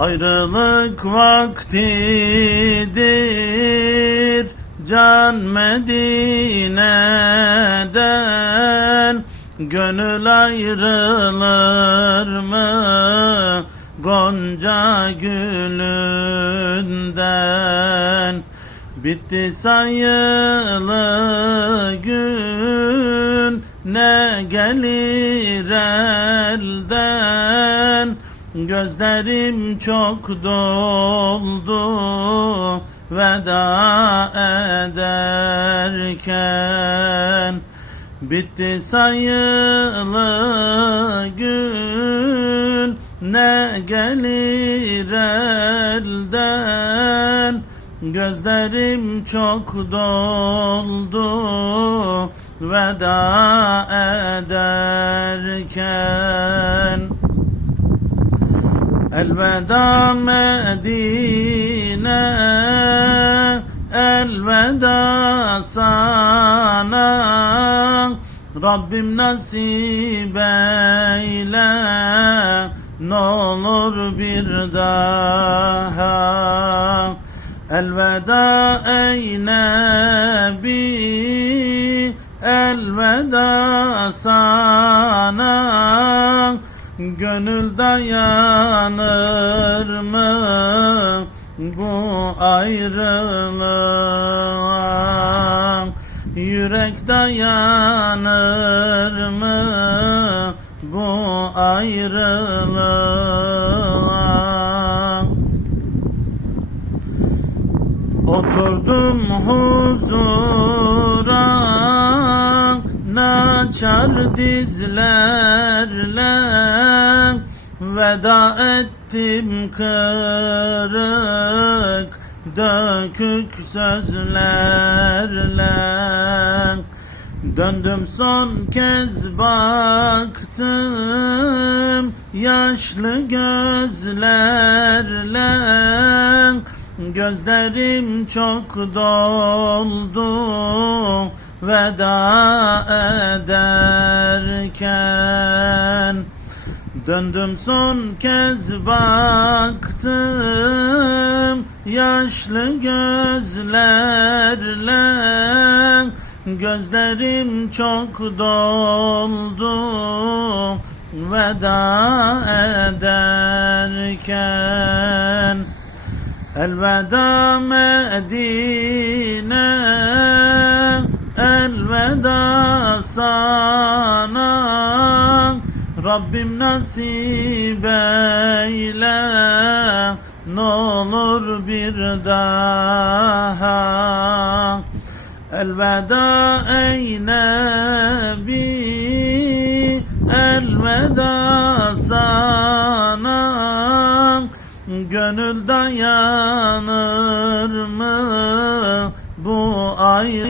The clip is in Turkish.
Ayrılık vaktidir Can Medine'den. Gönül ayrılır mı Gonca gülünden? Bitti sayılı gün Ne gelir elden Gözlerim çok doldu Veda ederken. Bitti sayılı gün Ne gelir elden? Gözlerim çok doldu Veda ederken Elveda Medine Elveda sana. Rabbim nasip eyle Ne olur bir daha. Elveda ey Nebi Elveda sana Gönül dayanır mı bu ayrılığa Yürek dayanır mı bu ayrılığa Oturdum huzura Naçar dizlerle Veda ettim kırık Dökük sözlerle. Döndüm son kez baktım Yaşlı gözlerle. Gözlerim çok doldu Veda ederken Döndüm son kez baktım Yaşlı gözlerle. Gözlerim çok doldu Veda ederken. Elveda Medine Elveda sana Rabbim nasip eyle Ne olur bir daha. Elveda ey Nebi Elveda sana. Gönül dayanır mı bu ay